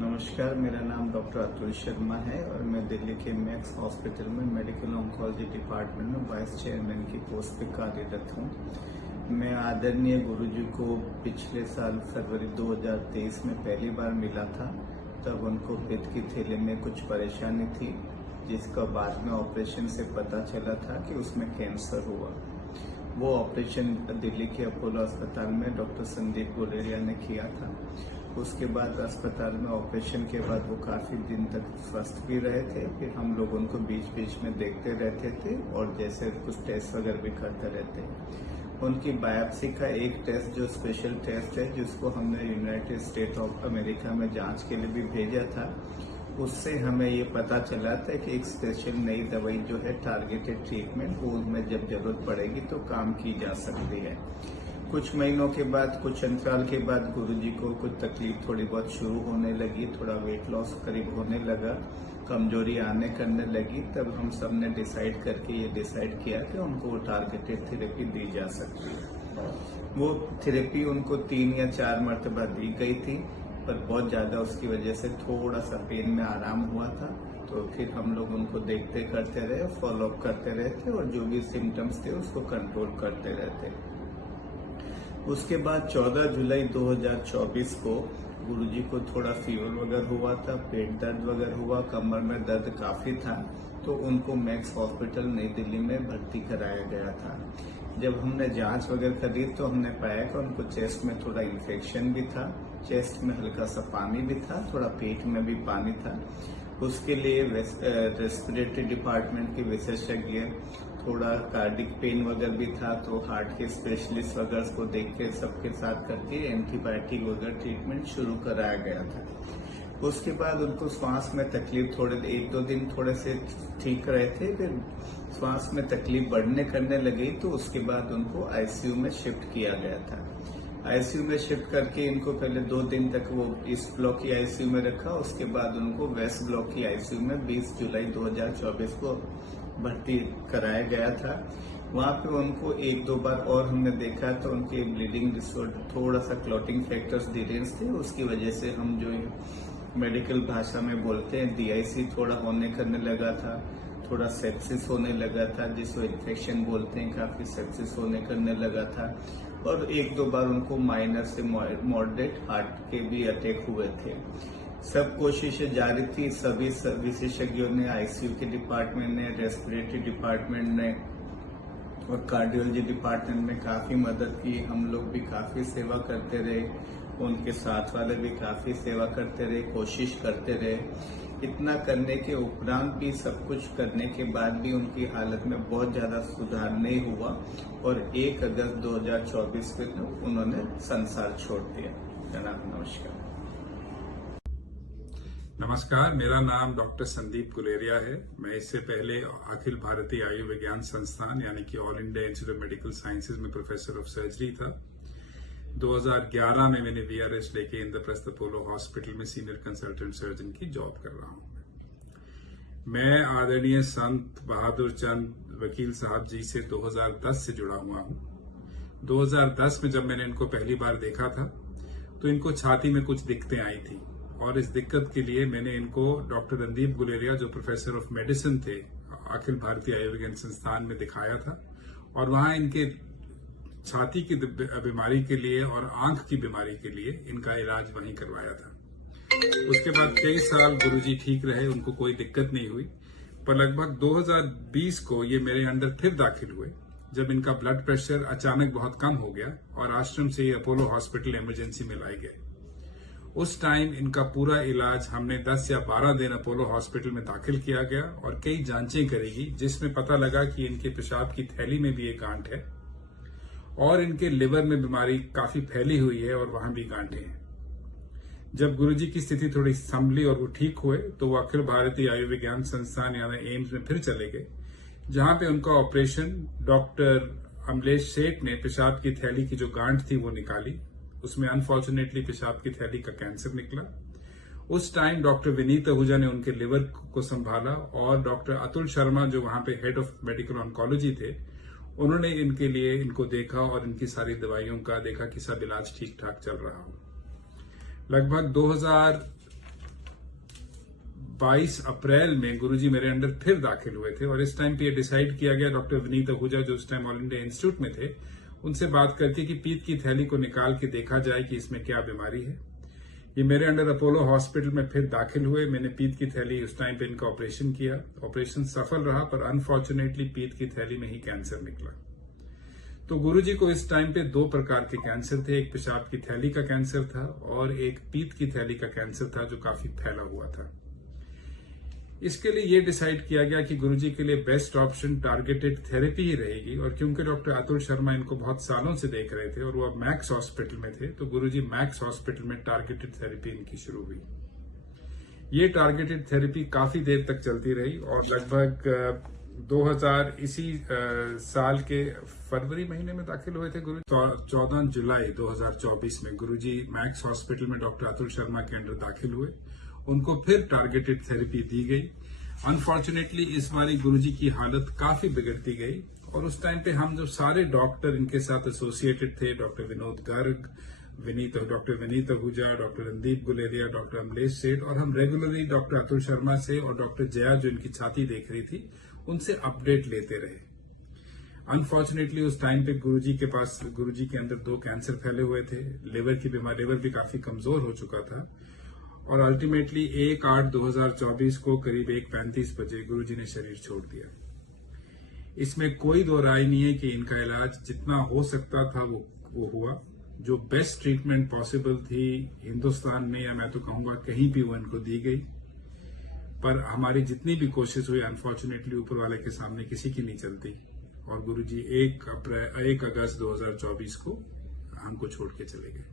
नमस्कार, मेरा नाम डॉक्टर अतुल शर्मा है और मैं दिल्ली के मैक्स हॉस्पिटल में मेडिकल ऑन्कोलॉजी डिपार्टमेंट में वाइस चेयरमैन की पोस्ट पे कार्यरत हूँ। मैं आदरणीय गुरुजी को पिछले साल फरवरी 2023 में पहली बार मिला था। तब उनको पित्त की थैली में कुछ परेशानी थी, जिसका बाद में ऑपरेशन से पता चला था कि उसमें कैंसर हुआ। वो ऑपरेशन दिल्ली के अपोलो अस्पताल में डॉक्टर संदीप गुलेरिया ने किया था। उसके बाद अस्पताल में ऑपरेशन के बाद वो काफी दिन तक स्वस्थ भी रहे थे। फिर हम लोग उनको बीच बीच में देखते रहते थे और जैसे कुछ टेस्ट वगैरह भी करते रहते। उनकी बायोप्सी का एक टेस्ट जो स्पेशल टेस्ट है, जिसको हमने यूनाइटेड स्टेट ऑफ अमेरिका में जांच के लिए भी भेजा था, उससे हमें ये पता चला था कि एक स्पेशल नई दवाई जो है टारगेटेड ट्रीटमेंट, वो उनमें जब जरूरत पड़ेगी तो काम की जा सकती है। कुछ महीनों के बाद, कुछ अंतराल के बाद गुरुजी को कुछ तकलीफ थोड़ी बहुत शुरू होने लगी, थोड़ा वेट लॉस करीब होने लगा, कमजोरी आने करने लगी। तब हम सब ने डिसाइड करके ये डिसाइड किया कि उनको वो टारगेटेड थेरेपी दी जा सकती है। वो थेरेपी उनको 3 या 4 मरतबा दी गई थी, पर बहुत ज्यादा उसकी वजह से थोड़ा सा पेन में आराम हुआ था। तो फिर हम लोग उनको देखते करते रहे, फॉलोअप करते रहते और जो भी सिम्टम्स थे उसको कंट्रोल करते रहते। उसके बाद 14 जुलाई 2024 को गुरुजी को थोड़ा फीवर वगैरह हुआ था, पेट दर्द वगैरह हुआ, कमर में दर्द काफी था, तो उनको मैक्स हॉस्पिटल नई दिल्ली में भर्ती कराया गया था। जब हमने जांच वगैरह करी तो हमने पाया कि उनको चेस्ट में थोड़ा इन्फेक्शन भी था, चेस्ट में हल्का सा पानी भी था, थोड़ा पेट में भी पानी था। उसके लिए रेस्पिरेटरी डिपार्टमेंट के विशेषज्ञ, थोड़ा कार्डिक पेन वगैरह भी था, तो हार्ट के स्पेशलिस्ट वगैरह को देख के सबके साथ करके एंटीबायोटिक वगैरह ट्रीटमेंट शुरू कराया गया था। उसके बाद उनको श्वास में तकलीफ थोड़े 1-2 दिन थोड़े से ठीक रहे थे, फिर श्वास में तकलीफ बढ़ने करने लगी, तो उसके बाद उनको आईसीयू में शिफ्ट किया गया था। आईसीयू में शिफ्ट करके इनको पहले 2 दिन तक वो ईस्ट ब्लॉक की आईसीयू में रखा। उसके बाद उनको वेस्ट ब्लॉक की आईसीयू में 20 जुलाई 2024 को भर्ती कराया गया था। वहां पे उनको 1-2 बार और हमने देखा तो उनके ब्लीडिंग डिसऑर्डर, थोड़ा सा क्लॉटिंग फैक्टर्स डिलेंस थे। उसकी वजह से हम जो मेडिकल भाषा में बोलते हैं डीआईसी थोड़ा होने करने लगा था, थोड़ा सेप्सिस होने लगा था, जिसको इन्फेक्शन बोलते हैं, काफी सेप्सिस होने करने लगा था। और 1-2 बार उनको माइनर से मॉडरेट हार्ट के भी अटैक हुए थे। सब कोशिशें जारी थी, सभी विशेषज्ञों ने, आईसीयू के डिपार्टमेंट ने, रेस्पिरेटरी डिपार्टमेंट ने और कार्डियोलॉजी डिपार्टमेंट में काफी मदद की। हम लोग भी काफी सेवा करते रहे, उनके साथ वाले भी काफी सेवा करते रहे, कोशिश करते रहे। इतना करने के उपरांत भी, सब कुछ करने के बाद भी उनकी हालत में बहुत ज्यादा सुधार नहीं हुआ और 1 अगस्त 2024 को उन्होंने संसार छोड़ दिया। जनाब नमस्कार। नमस्कार, मेरा नाम डॉक्टर संदीप गुलेरिया है। मैं इससे पहले अखिल भारतीय आयुर्विज्ञान संस्थान यानी कि all India institute of medical sciences में प्रोफेसर ऑफ सर्जरी था। 2011 में मैंने वीआरएस लेके इंद्रप्रस्थ अपोलो हॉस्पिटल में सीनियर कंसल्टेंट सर्जन की जॉब कर रहा हूं। मैं आदरणीय संत बहादुर चंद वकील साहब जी से 2010 से जुड़ा हुआ हूं। 2010 में जब मैंने इनको पहली बार देखा था तो इनको छाती में कुछ दिक्कतें आई थी और इस दिक्कत के लिए मैंने इनको डॉक्टर रणदीप गुलेरिया, जो प्रोफेसर ऑफ मेडिसिन थे अखिल भारतीय आयुर्विज्ञान संस्थान में, दिखाया था और वहां इनके छाती की बीमारी के लिए और आंख की बीमारी के लिए इनका इलाज वहीं करवाया था। उसके बाद कई साल गुरुजी ठीक रहे, उनको कोई दिक्कत नहीं हुई। पर लगभग 2020 को ये मेरे अंडर फिर दाखिल हुए, जब इनका ब्लड प्रेशर अचानक बहुत कम हो गया और आश्रम से अपोलो हॉस्पिटल इमरजेंसी में लाए गए। उस टाइम इनका पूरा इलाज हमने 10 या 12 दिन अपोलो हॉस्पिटल में दाखिल किया गया और कई जांचें करेगी, जिसमें पता लगा कि इनके पेशाब की थैली में भी एक गांठ है और इनके लिवर में बीमारी काफी फैली हुई है और वहां भी गांठें हैं। जब गुरुजी की स्थिति थोड़ी संभली और वो ठीक हुए तो वो अखिल भारतीय आयुर्विज्ञान संस्थान यानी एम्स में फिर चले गए, जहां पे उनका ऑपरेशन डॉक्टर अमलेश सेठ ने पेशाब की थैली की जो गांठ थी वो निकाली। उसमें अनफॉर्चुनेटली पेशाब की थैली का कैंसर निकला। उस टाइम डॉक्टर विनीत आहूजा ने उनके लिवर को संभाला और डॉक्टर अतुल शर्मा, जो वहां पे हेड ऑफ मेडिकल ऑन्कोलॉजी थे, उन्होंने इनके लिए इनको देखा और इनकी सारी दवाइयों का देखा कि सब इलाज ठीक ठाक चल रहा हो। लगभग 22 अप्रैल में गुरुजी मेरे अंडर फिर दाखिल हुए थे और इस टाइम पे ये डिसाइड किया गया, डॉक्टर विनीत आहूजा जो उस टाइम ऑल इंडिया इंस्टीट्यूट में थे, उनसे बात करके कि पीत की थैली को निकाल के देखा जाए कि इसमें क्या बीमारी है। ये मेरे अंडर अपोलो हॉस्पिटल में फिर दाखिल हुए। मैंने पीत की थैली उस टाइम पे इनका ऑपरेशन किया। ऑपरेशन सफल रहा, पर अनफॉर्चुनेटली पीत की थैली में ही कैंसर निकला। तो गुरुजी को इस टाइम पे 2 प्रकार के कैंसर थे, एक पेशाब की थैली का कैंसर था और एक पीत की थैली का कैंसर था जो काफी फैला हुआ था। इसके लिए ये डिसाइड किया गया कि गुरुजी के लिए बेस्ट ऑप्शन टारगेटेड थेरेपी ही रहेगी, और क्योंकि डॉक्टर अतुल शर्मा इनको बहुत सालों से देख रहे थे और वो अब मैक्स हॉस्पिटल में थे, तो गुरुजी मैक्स हॉस्पिटल में टारगेटेड थेरेपी इनकी शुरू हुई। ये टारगेटेड थेरेपी काफी देर तक चलती रही और लगभग 2000 इसी साल के फरवरी महीने में दाखिल हुए थे गुरु। 14 जुलाई 2024 में गुरुजी मैक्स हॉस्पिटल में डॉक्टर अतुल शर्मा के अंडर दाखिल हुए। उनको फिर टारगेटेड थेरेपी दी गई। अनफॉर्चुनेटली इस बारी गुरुजी की हालत काफी बिगड़ती गई और उस टाइम पे हम जो सारे डॉक्टर इनके साथ एसोसिएटेड थे, doctor Vinod Garg, doctor Vineet Ahuja, doctor Randeep Guleria, doctor Amlesh सेठ, और हम रेगुलरली डॉक्टर अतुल शर्मा से और डॉक्टर जया जो इनकी छाती देख रही थी उनसे अपडेट लेते रहे। अनफॉर्चुनेटली उस टाइम पे गुरुजी के अंदर 2 कैंसर फैले हुए थे। लिवर की बीमारी, लिवर भी काफी कमजोर हो चुका था और अल्टीमेटली 1/8/2024 को करीब 1:35 बजे गुरुजी ने शरीर छोड़ दिया। इसमें कोई दो राय नहीं है कि इनका इलाज जितना हो सकता था वो हुआ। जो बेस्ट ट्रीटमेंट पॉसिबल थी हिंदुस्तान में, या मैं तो कहूंगा कहीं भी, वो इनको दी गई। पर हमारी जितनी भी कोशिश हुई, अनफॉर्चुनेटली ऊपर वाले के सामने किसी की नहीं चलती और गुरुजी 1 अगस्त 2024 को हमको छोड़ के चले गए।